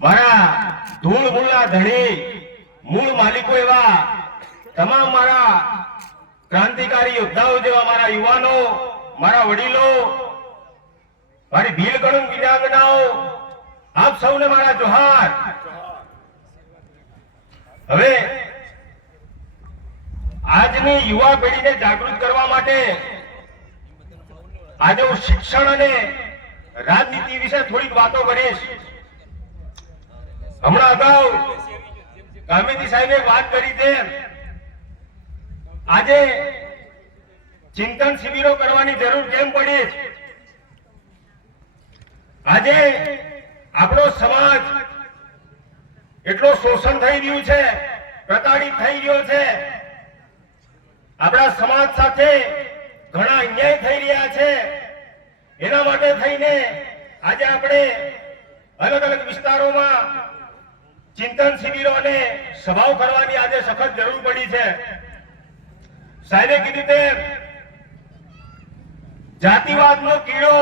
મારા ધૂળ, મૂળના ધણી, મૂળ માલિકો એવા તમામ મારા ક્રાંતિકારી યોદ્ધાઓ જેવા મારા યુવાનો, મારા વડીલો, મારી ભીલ ગણું વિદ્યાંગનાઓ આપ સૌને મારા જોહાર. હવે આજની યુવા પેઢીને જાગૃત કરવા માટે આજે હું શિક્ષણ અને રાજનીતિ વિશે થોડીક વાતો કરીશ. હમણાં અગાઉ ગાંધીજી સાહેબે વાત કરી છે આજે ચિંતન શિબિરો કરવાની જરૂર કેમ પડી? આજે આપણો સમાજ એટલો શોષણ થઈ રહ્યું છે, પ્રતાડિત થઈ રહ્યો છે. આપણા સમાજ સાથે ઘણા અન્યાય થઈ રહ્યા છે. એના માટે થઈને આજે આપણે અલગ અલગ વિસ્તારોમાં ચિંતન શિબિરો અને સભાઓ કરવાની આજે સખત જરૂર પડી છે. સાહેબે કીધું તેમ, જાતિવાદનો કીડો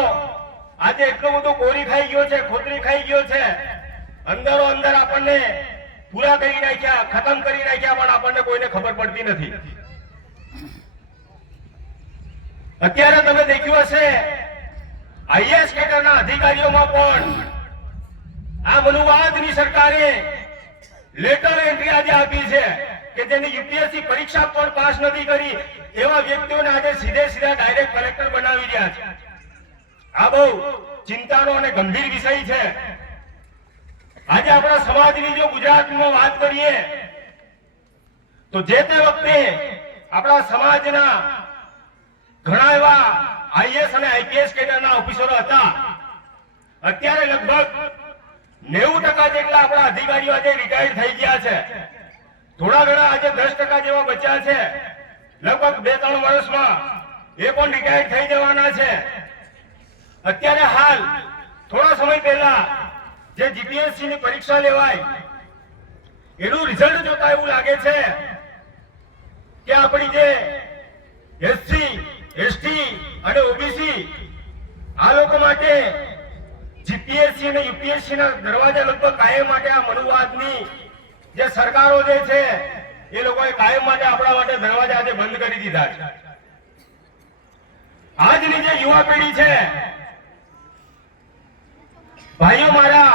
આજે એટલો બધો કોરી ખાઈ ગયો છે, ખોતરી ખાઈ ગયો છે. અંદરો અંદર આપણને પૂરા કરી નાખ્યા, ખતમ કરી નાખ્યા, પણ આપણને કોઈને ખબર પડતી નથી. અત્યારે તમે દેખ્યું હશે આઈએસ કેડરના અધિકારીઓમાં પણ આ મનુવાદની સરકારે લેટર એન્ટ્રી આજે આપી છે કે જેની યુપીએસસી પરીક્ષા પણ પાસ નથી કરી, એવા વ્યક્તિઓને આજે સીધે સીધા ડાયરેક્ટ કલેક્ટર બનાવી રહ્યા છે. આ બહુ ચિંતાનો અને ગંભીર વિષય છે. આજે આપણા સમાજની જો ગુજરાતમાં વાત કરીએ, તો જે તે વખતે આપણા સમાજના ઘણા એવા આઈએસ અને આઈપીએસ કેડરના ઓફિસરો હતા. અત્યારે લગભગ નેવું ટકા જેટલા આપણા અધિકારીઓ આજે રિટાયર થઈ ગયા છે. થોડા ઘણા આજે દસ ટકા જેવા બચ્યા છે. લગભગ બે ત્રણ વર્ષમાં એ પણ રિટાયર થઈ જવાના છે. અત્યારે હાલ, થોડા સમય પહેલા જે જીપીએસસી ની પરીક્ષા લેવાય, એનું રિઝલ્ટ જોતા એવું લાગે છે કે આપણી જે એસસી એસટી અને ઓબીસી આ લોકો માટે જીપીએસસી અને યુપીએસસી ના દરવાજા લગભગ કાયમ માટે આ મનુવાદની જે સરકારો જે છે, એ લોકોએ કાયમ માટે આપણા માટે દરવાજા આજે બંધ કરી દીધા છે. આજની જે યુવા પેઢી છે, ભાઈઓ મારા,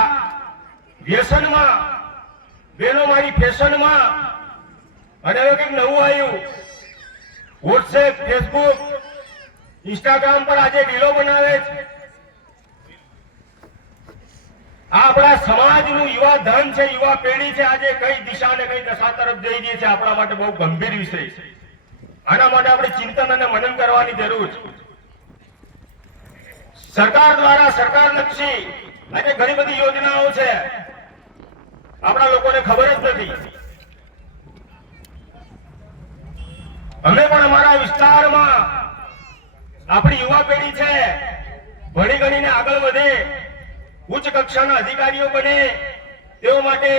વ્યસનમાં, બેનો મારી ફેશનમાં, અને હવે કંઈક નવું આવ્યું વોટ્સએપ ફેસબુક ઇન્સ્ટાગ્રામ પર આજે રીલો બનાવે છે આ આપણા સમાજનું યુવા ધન છે, યુવા પેઢી છે, આજે કઈ દિશા ને કઈ દશા તરફ જઈ રહી છે, આપણા માટે બહુ ગંભીર વિષય છે. આના માટે આપણે ચિંતન અને મનન કરવાની જરૂર છે. સરકાર દ્વારા સરકાર લક્ષી આજે ઘણી બધી યોજનાઓ છે. આપણા લોકોને ખબર જ નથી. અમે પણ અમારા વિસ્તારમાં આપણી યુવા પેઢી છે. ભણી ગણીને આગળ વધે. ઉચ્ચ કક્ષાના અધિકારીઓ બને. તેઓ માટે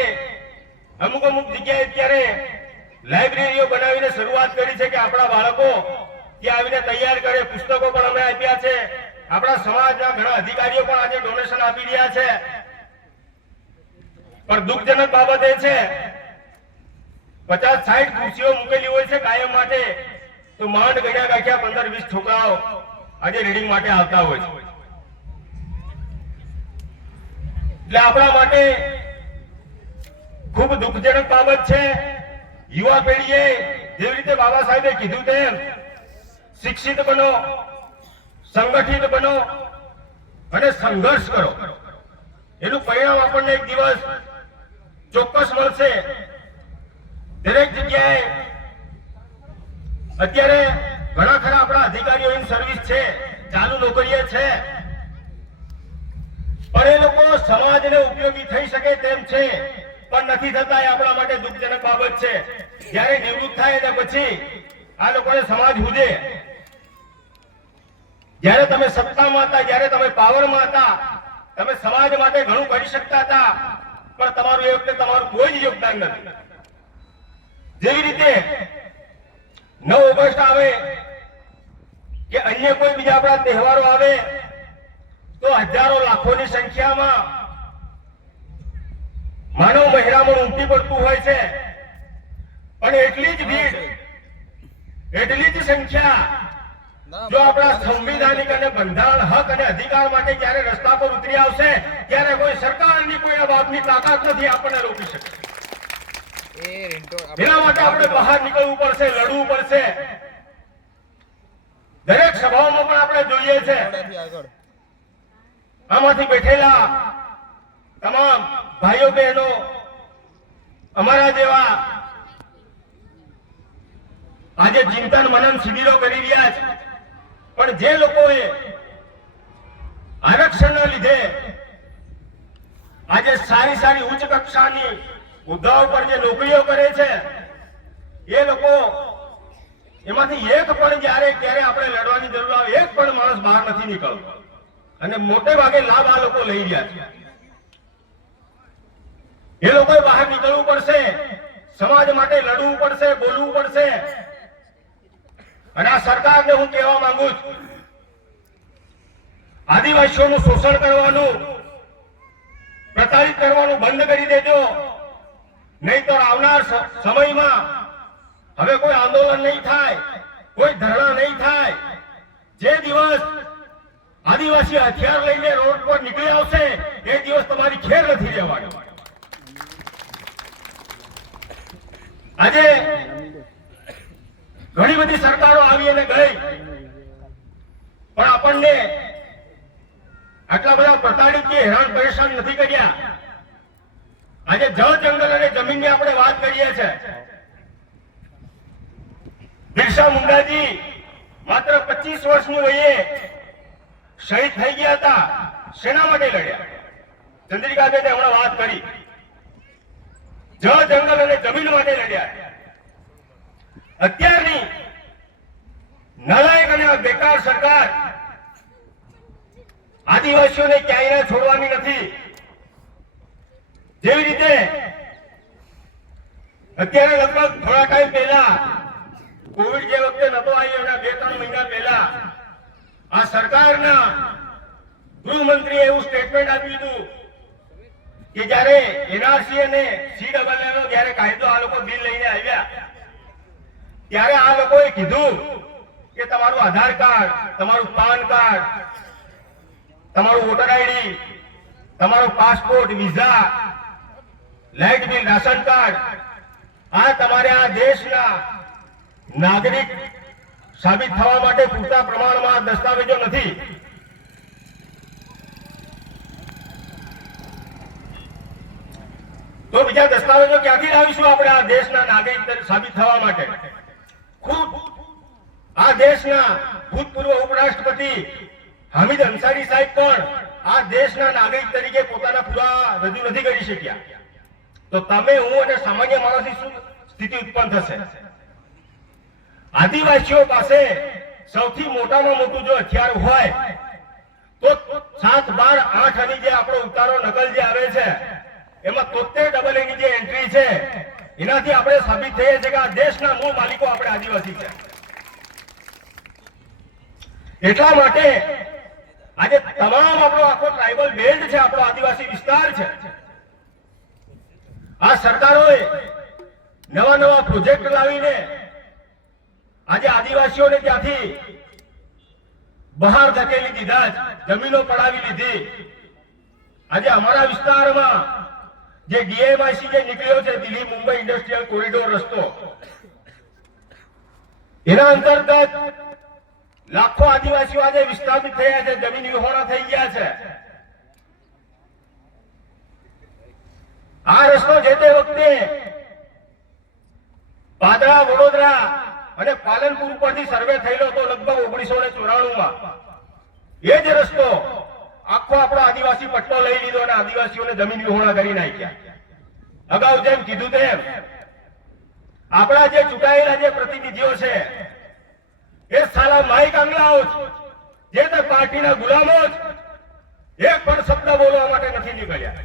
અમુક અમુક જગ્યાએ અત્યારે લાઇબ્રેરીઓ બનાવીને શરૂઆત કરી છે કે આપણા બાળકો ત્યાં આવીને તૈયાર કરે. પુસ્તકો પણ અમે આપ્યા છે. આપણા સમાજના ઘણા અધિકારીઓ પણ આજે ડોનેશન આપી રહ્યા છે. પણ દુઃખજનક બાબત એ છે પચાસ સાઠ ખુરશીઓ મૂકેલી હોય છે કાયમ માટે. તો માંડ ગણ્યા ગાંઠ્યા પંદર વીસ છોકરાઓ આજે રીડિંગ માટે આવતા હોય છે. એટલે આપણા માટે ખૂબ દુઃખજનક બાબત છે. યુવા પેઢીએ જેવી રીતે બાબા સાહેબે કીધું તેમ, શિક્ષિત બનો, સંગઠિત બનો અને સંઘર્ષ કરો. એનું પરિણામ આપણને એક દિવસ ચોક્કસ મળશે. દરેક જગ્યાએ અત્યારે ઘણા ખરા આપણા અધિકારીઓ ઇન સર્વિસ છે, ચાલુ નોકરીએ છે. પણ એ લોકો સમાજને ઉપયોગી થઈ શકે તેમ છે, પણ નથી થતા એ આપણા માટે દુઃખજનક બાબત છે. જ્યારે નિવૃત્ત થાય એના પછી આ લોકોને સમાજ હુજે. જ્યારે તમે સત્તામાં હતા, જ્યારે તમે પાવરમાં હતા, તમે સમાજ માટે ઘણું કરી શકતા હતા, પણ તમારું એ વખતે તમારું કોઈ જ યોગદાન નથી. જેવી રીતે નવ ઓગસ્ટ આવે કે અન્ય કોઈ બીજા આપણા તહેવારો આવે તો હજારો લાખોની સંખ્યામાં માનવ મહેરામણ ઉમટી પડતું હોય છે. પણ એટલી જ ભીડ એટલી જ સંખ્યા જો આપણા સંવિધાનિક અને બંધારણ હક અને અધિકાર માટે જ્યારે રસ્તા પર ઉતરી આવશે ત્યારે કોઈ સરકારની કોઈ આ બાબતની તાકાત નથી આપણને રોકી શકે. એના માટે આપણે બહાર નીકળવું પડશે લડવું પડશે. દરેક સભાઓમાં પણ આપણે જોઈએ છે. આમાંથી બેઠેલા તમામ ભાઈઓ બહેનો અમારા જેવા આજે ચિંતન મનન શિબિરો કરી રહ્યા છે. પણ જે લોકોએ આરક્ષણના લીધે આજે સારી સારી ઉચ્ચ કક્ષાની હોદ્દાઓ પર જે નોકરીઓ કરે છે, એ લોકો એમાંથી એક પણ જ્યારે ક્યારે આપણે લડવાની જરૂર આવે, એક પણ માણસ બહાર નથી નીકળતો. અને મોટે ભાગે લાભ આ લોકો લઈ રહ્યા છે. એ લોકોએ બહાર નીકળવું પડશે, સમાજ માટે લડવું પડશે, બોલવું પડશે. અને આ સરકારને હું કહેવા માંગુ છું, આદિવાસીઓનું શોષણ કરવાનું, પ્રતાડિત કરવાનું બંધ કરી દેજો. નહીં તો આવનાર સમયમાં હવે કોઈ આંદોલન નહીં થાય, કોઈ ધરણા નહીં થાય. જે દિવસ આદિવાસી હથિયાર લઈને રોડ પર નીકળી આવશે, એ દિવસ તમારી ખેર નથી રહેવાની. આજે ઘણી બધી સરકારો આવી અને ગઈ. પણ આપણને આટલા બધા પ્રતાડિત કે હેરાન પરેશાન નથી કર્યા. આજે જળ, જંગલ અને જમીનની આપણે વાત કરીએ છીએ. બિરસા મુંડાજી માત્ર 25 વર્ષની વયે શહીદ થઈ ગયા હતા. શેના માટે લડ્યા? ચંદ્રિકાબેને હમણાં વાત કરી. જ જંગલ અને જમીન માટે લડ્યા. અત્યારની નલાયક અને બેકાર સરકાર આદિવાસીઓને ક્યાંય છોડવાની નથી. જેવી રીતે અત્યારે લગભગ થોડા ટાઈમ પહેલા કોવિડ જે વખતે નતો આવ્યો એના બે ત્રણ મહિના પહેલા આ સરકારના ગૃહમંત્રીએ એવું સ્ટેટમેન્ટ આપ્યું હતું કે જ્યારે એનઆરસી અને સીડબલ્યુ નો જ્યારે કાયદો આ લોકો બિલ લઈને આવ્યા, ત્યારે આ લોકોએ કીધું કે તમારું આધાર કાર્ડ, તમારું પાન કાર્ડ, તમારું વોટર આઈડી, તમારો passport, visa, light bill, ration card, આ તમારે આ દેશના નાગરિક સાબિત થવા માટે પૂરતા પ્રમાણમાં દસ્તાવેજો નથી. તો બીજા દસ્તાવેજો ક્યાંથી લાવીશું આપણે આ દેશના નાગરિક સાબિત થવા માટે? ખુદ. આ દેશના ભૂતપૂર્વ ઉપરાષ્ટ્રપતિ હામિદ અંસારી સાહેબ પણ આ દેશના નાગરિક તરીકે પોતાના પુરા રજૂ નથી કરી શક્યા. તો તમે, હું અને સામાન્ય માણસની શું સ્થિતિ ઉત્પન્ન થશે? આદિવાસીઓ પાસે સૌથી મોટામાં મોટું જો હથિયાર હોય, તો સાત, બાર, આઠ અને જે આપણો ઉતારો નકલ જે આવે છે, એમાં તોતેર ડબલ એની જે એન્ટ્રી છે, એનાથી આપણે સાબિત થઈએ છીએ કે આ દેશના મૂળ માલિકો આપણે આદિવાસી છે. એટલા માટે આજે તમામ આપણો આખો ટ્રાઇબલ બેલ્ટ છે, આપણો આદિવાસી વિસ્તાર છે. આ સરકારોએ નવા નવા પ્રોજેક્ટ લાવીને આજે આદિવાસીઓને ત્યાંથી બહાર ધકેલી દીધા જ, જમીનો પડાવી લીધી. આજે અમારા વિસ્તારમાં જે ડીએમઆઈસી જે નીકળ્યો છે દિલ્હી મુંબઈ ઇન્ડસ્ટ્રીયલ કોરિડોર રસ્તો એના અંતર્ગત લાખો આદિવાસીઓ આજે વિસ્થાપિત થયા છે જમીન વિહોણા થઈ ગયા છે. આ રસ્તો જે તે વખતે પાદરા વડોદરા અને પાલનપુર ઉપરથી સર્વે થયેલો હતો લગભગ ઓગણીસો ને ચોરાણું માં એ જ રસ્તો આખો આપણો આદિવાસી પટ્ટો લઈ લીધો અને આદિવાસીઓને જમીન વિહોણા કરી નાખ્યા. અગાઉ જેમ કીધું તેમ, આપણા જે ચૂંટાયેલા જે પ્રતિનિધિઓ છે, એ સાલા માઈક આંગલાઓ જે તે પાર્ટીના ગુલામો જ, એક પણ શબ્દ બોલવા માટે નથી નીકળ્યા.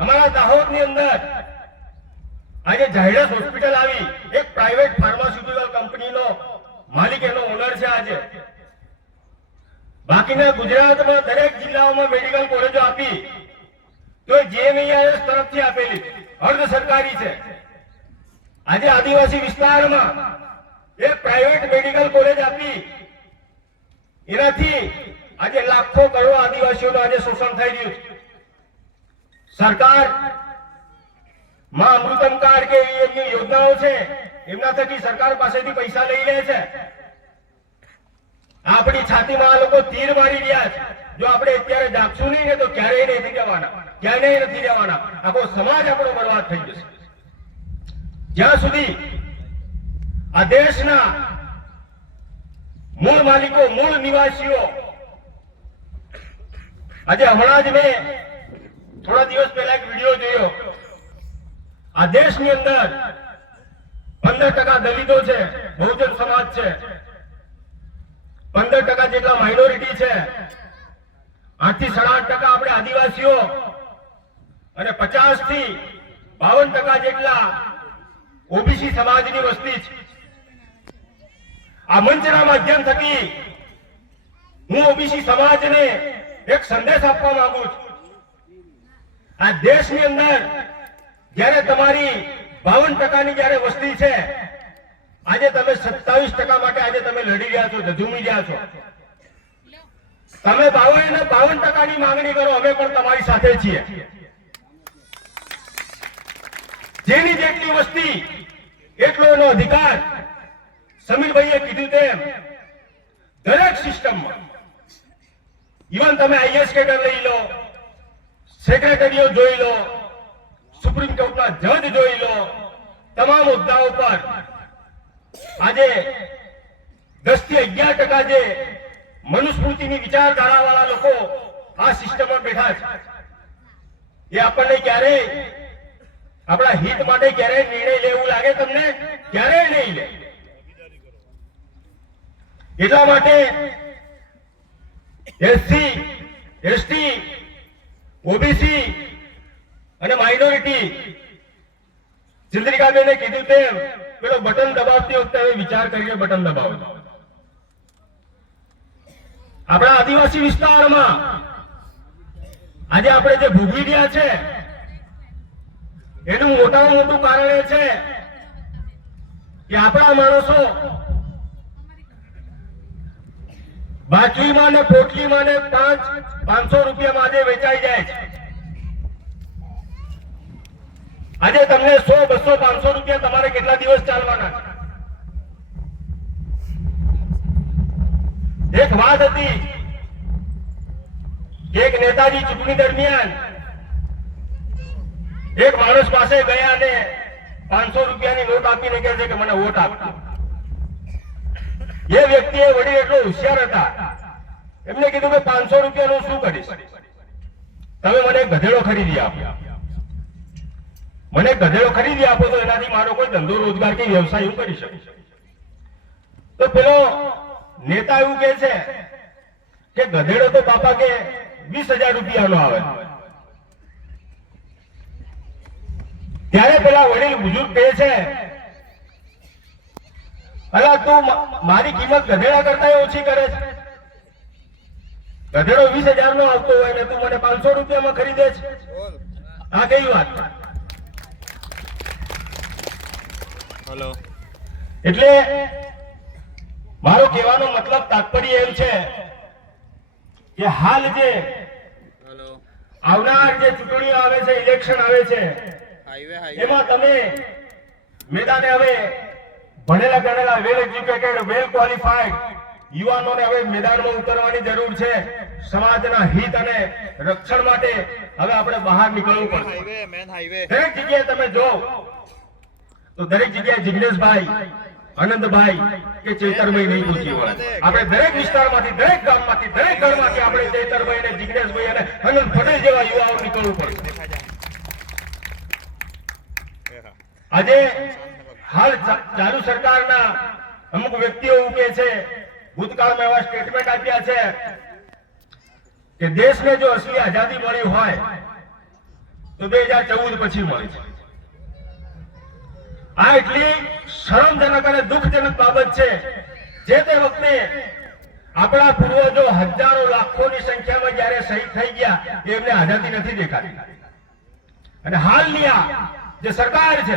અમારા દાહોદની અંદર આજે ઝાયડસ હોસ્પિટલ આવી. એક પ્રાઇવેટ ફાર્માસ્યુટિકલ કંપનીનો માલિક એનો ઓનર છે આજે. બાકીના ગુજરાતમાં દરેક જિલ્લાઓમાં તો જેએમઈઆઈએસ તરફથી આપેલી. અર્ધ સરકારી છે. આજે આદિવાસી વિસ્તારમાં એક પ્રાઇવેટ મેડિકલ કોલેજ આપી. એનાથી આજે લાખો કરોડો આદિવાસીઓનું આજે શોષણ થઈ રહ્યું છે. સરકાર માં અમૃતમ કાર્ડ કે એવી યોજનાઓ છે? એમના થકી સરકાર પાસેથી પૈસા લઈ લે છે. આપણી છાતીમાં આ લોકો તીર મારી રહ્યા છે. જો આપણે અત્યારે જાગશું નહીં ને તો ક્યારેય નથી જવાના. ક્યારેય નથી જવાના. આખો સમાજ આપણો બરબાદ થઈ જશે. જ્યાં સુધી આ દેશના મૂળ માલિકો, મૂળ નિવાસીઓ, આજે હમણાં જ મેં થોડા દિવસ પહેલા એક વીડિયો જોયો. આ દેશની અંદર પંદર ટકા દલિતો છે, બહુજન સમાજ છે. પંદર ટકા જેટલા માઇનોરિટી છે. આઠથી સાડા આઠ ટકા આપણે આદિવાસીઓ. અને પચાસથી બાવન ટકા જેટલા ઓબીસી સમાજની વસ્તી છે. આ મંચના માધ્યમ થકી હું ઓબીસી સમાજને એક સંદેશ આપવા માંગુ છું. આ દેશની અંદર જ્યારે તમારી બાવન ટકાની જ્યારે વસ્તી છે, આજે તમે સત્તાવીસ ટકા માટે આજે તમે લડી રહ્યા છો ધજુમી રહ્યા છો. તમે બાવન અને બાવન ટકાની માંગણી કરો, અમે પણ તમારી સાથે છીએ. જેની જેટલી વસ્તી, એટલો એનો અધિકાર. સમીરભાઈએ કીધું તેમ, દરેક સિસ્ટમમાં ઇવન તમે આઈએસ કેડર લઈ લો, સેક્રેટરીઓ જોઈ લો જજ જોઈ લો. તમામ મુદ્દાઓ પર. આજે દસથી અગિયાર ટકા જે મનુસ્મૃતિની વિચારધારા વાળા લોકો આ સિસ્ટમમાં બેઠા છે. એ આપણને ક્યારેય આપણા હિત માટે ક્યારેય નિર્ણય લેવું લાગે તમને? ક્યારેય નહીં લે. એટલા માટે એસસી, એસટી, ઓબીસી અને માઇનોરિટી ચંદ્રિકાબેને કીધું તેમ, પેલો બટન દબાવતી વખતે વિચાર કરીને બટન દબાવો. આપણા આદિવાસી વિસ્તારમાં આજે આપણે જે ભોગવી રહ્યા છે, એનું મોટામાં મોટું કારણ એ છે કે આપણા માણસો બાટલીમાં ને પોટલીમાં ને પાંચ પાંચસો રૂપિયામાં આજે વેચાઈ જાય છે. આજે તમને સો, બસો, પાંચસો રૂપિયા તમારે કેટલા દિવસ ચાલવાના? એક વાત હતી એક નેતાજી ચૂંટણી દરમિયાન એક માણસ પાસે ગયા ને પાંચસો રૂપિયાની નોટ આપીને કહે છે કે મને વોટ આપતા એ વ્યક્તિએ વડી એટલો હોશિયાર હતા. એમને કીધું કે પાંચસો રૂપિયાનું શું કરીશ? તમે મને ગધેડો ખરીદી આપો. મને ગધેડો ખરીદી આપો તો એનાથી મારો કોઈ ધંધો, રોજગાર કે વ્યવસાય હું કરી શકું. તો પેલો નેતા એવું કે છે કે ગધેડો તો બાપા કે વીસ હજાર રૂપિયાનો આવે. ત્યારે પેલા વડીલ બુજુર્ગ કહે છે, અલા, તું મારી કિંમત ગધેડા કરતા ઓછી કરે છે. ગધેડો વીસ હજાર નો આવતો હોય ને તું મને પાંચસો રૂપિયામાં ખરીદે છે. આ કઈ વાત હલો એટલે મારો કહેવાનો મતલબ તાત્પર્ય એમ છે કે હાલ જે આવનાર જે ચૂંટણીઓ આવે છે ઇલેક્શન આવે છે એમાં તમે મેદાને હવે ભણેલા ગણેલા વેલ એજ્યુકેટેડ વેલ ક્વોલિફાઈડ યુવાનોને હવે મેદાનમાં ઉતરવાની જરૂર છે. સમાજના હિત અને રક્ષણ માટે હવે આપણે બહાર નીકળવું પડશે. મેન હાઈવે દરેક જગ્યાએ તમે જો તો દરેક જગ્યાએ જિજ્ઞેશભાઈ આનંદભાઈ કે ચેતરભાઈ નહીં પૂછી વળે આપણે દરેક વિસ્તારમાંથી, દરેક ગામમાંથી, દરેક ઘરમાંથી આપણે ચેતરભાઈ અને જિજ્ઞેશભાઈ અને આનંદ પટેલ જેવા યુવાઓ નીકળવું પડશે આજે હાલ ચાલુ સરકારના અમુક વ્યક્તિઓ એવું કે છે, ભૂતકાળમાં એવા સ્ટેટમેન્ટ આપ્યા છે કે દેશને જો અસલી આઝાદી મળી હોય, તો બે હજાર ચૌદ પછી મળી છે. આ એટલી શરમજનક અને દુઃખજનક બાબત છે. જે તે વખતે આપણા પૂર્વજો હજારો લાખોની સંખ્યામાં જયારે શહીદ થઈ ગયા એમને આઝાદી નથી દેખાતી. અને હાલની આ જે સરકાર છે,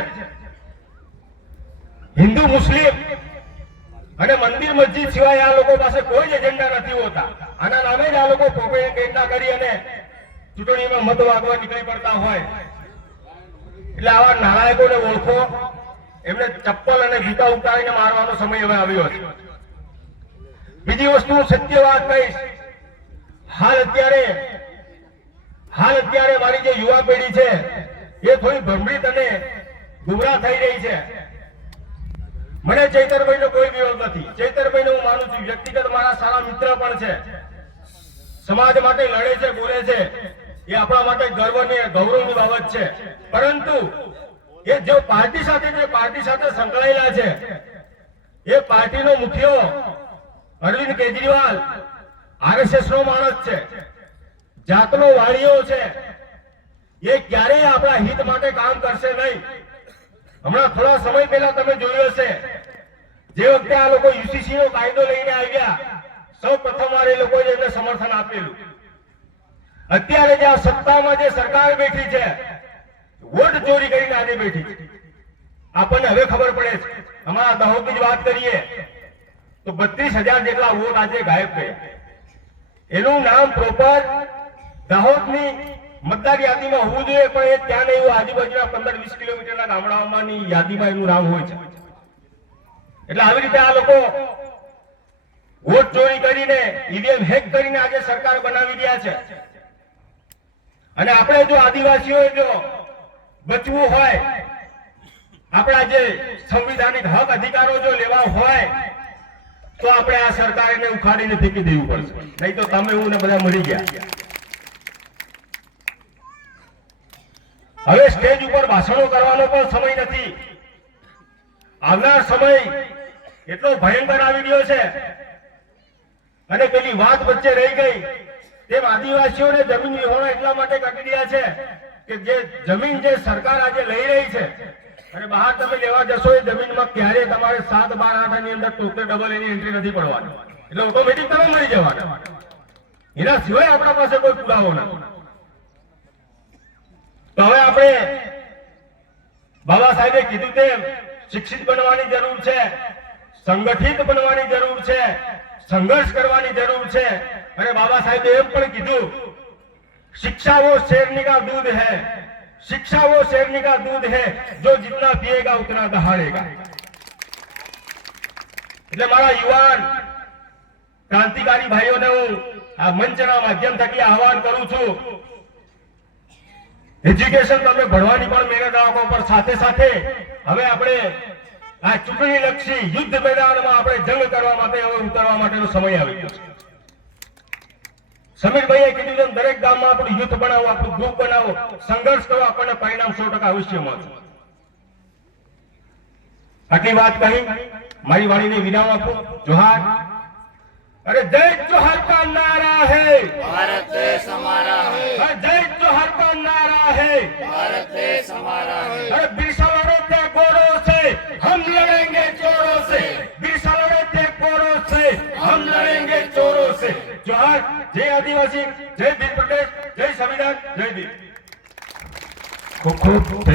હિન્દુ, મુસ્લિમ અને મંદિર, મસ્જિદ સિવાય આ લોકો પાસે કોઈ જ એજન્ડા નથી હોતા. આના નામે જ આ લોકો પ્રોપેગેન્ડા કરી અને ચૂંટણીમાં મત વાગવા નીકળી પડતા હોય. એટલે આવા નારાયકોને ઓળખો. એમને ચપ્પલ અને જૂતા ઉતારીને મારવાનો સમય હવે આવ્યો છે. બીજી વસ્તુ સત્ય વાત કહીશ. હાલ અત્યારે હાલ અત્યારે મારી જે યુવા પેઢી છે, એ થોડી ભ્રમિત અને ગુમરાહ થઈ રહી છે. મને ચૈતરભાઈનો કોઈ વિરોધ નથી. ચૈતરભાઈને હું માનું છું, વ્યક્તિગત મારા સારા મિત્ર પણ છે. સમાજ માટે લડે છે, બોલે છે, એ આપણા માટે ગર્વની, ગૌરવની બાબત છે. પરંતુ એ જો પાર્ટી સાથે જે પાર્ટી સાથે સંકળાયેલા છે, એ પાર્ટીનો મુખ્ય અરવિંદ કેજરીવાલ આરએસએસ નો માણસ છે, જાતનો વાળીઓ છે, એ ક્યારેય આપણા હિત માટે કામ કરશે નહીં. હમણાં થોડા સમય પહેલા તમે જોયું હશે, જે વખતે આ લોકો યુસીસી નો કાયદો લઈને આવ્યા, સૌ પ્રથમ વાર એ લોકોએ એમને સમર્થન આપેલું. અત્યારે જે આ સત્તામાં જે સરકાર બેઠી છે વોટ ચોરી કરીને આજે બેઠી આપણને હવે ખબર પડે છે. અમારા દાહોદની જ વાત કરીએ, તો બત્રીસ હજાર જેટલા વોટ આજે ગાયબ ગયા એનું નામ પ્રોપર દાહોદની મતદાર યાદીમાં હોવું જોઈએ, પણ એ ત્યાં નહીં આજુબાજુના પંદર વીસ કિલોમીટરના ગામડાઓમાંની યાદીમાં એનું નામ હોય છે. એટલે આવી રીતે આ લોકો વોટ ચોરી કરીને ઈવીએમ હેક કરીને આજે સરકાર બનાવી રહ્યા છે. અને આપણે જો આદિવાસીઓ જો બચવું હોય. આપણા જે સંવિધાનિક હક અધિકારો જો લેવા હોય, તો આપણે આ સરકારને ઉખાડીને ફેંકી દેવું પડશે. નહીં તો તમે ને બધા મરી ગયા. હવે સ્ટેજ ઉપર ભાષણો કરવાનો પણ સમય નથી. આવનાર સમય એટલો ભયંકર આવી ગયો છે. અને પેલી વાત વચ્ચે રહી ગઈ. તેમ આદિવાસીઓને જમીન વિહોણો એટલા માટે કરી રહ્યા છે. કે જે જમીન જે સરકાર આજે લઈ રહી છે, અને બહાર તમે લેવા જશો એ જમીનમાં ક્યારે તમારે સાત, બાર, આઠની અંદર ટોટલ ડબલ એની એન્ટ્રી નથી પડવાની. એટલે ઓટોમેટિક તમે મળી જવાના. એના સિવાય આપણા પાસે કોઈ પુરાવો નથી તો હવે આપણે બાબા સાહેબે કીધું તેમ, શિક્ષિત બનવાની જરૂર છે, સંગઠિત બનવાની જરૂર છે, સંઘર્ષ કરવાની જરૂર છે. અને બાબા સાહેબે એમ પણ કીધું शिक्षा वो शेरनी का दूध है शिक्षा वो शेरनी का दूध है जो जितना पिएगा उतना दहाड़ेगा એટલે મારા યુવાન ક્રાંતિકારી ભાઈઓને હું આ મંચના માધ્યમ થકી આહવાન કરું છું એજ્યુકેશન તમે ભણવાની પણ મહેનત રાખો પણ સાથે સાથે હવે આપણે આ ચૂંટણી લક્ષી યુદ્ધ મેદાનમાં આપણે જંગ કરવા માટે હવે ઉતરવા માટેનો સમય આવી ગયો છે સમીરભાઈએ કીધું તેમ દરેક ગામમાં આપણું યુથ બનાવો આપણું ગ્રુપ બનાવો સંઘર્ષ કરો આપણને પરિણામ સો ટકા અવશ્ય મળશે આટલી વાત કહી મારી વાણીને વિરામ આપું જોહાર અરે જય જોહર કા નારા હે ભારત દેશ हमारा है અરે જય જોહર કા નારા હે भारत देश हमारा है अरे हम लड़ेंगे चोरों से जोहार जय आदिवासी जय भील प्रदेश जय संविधान जय भील खूब खूब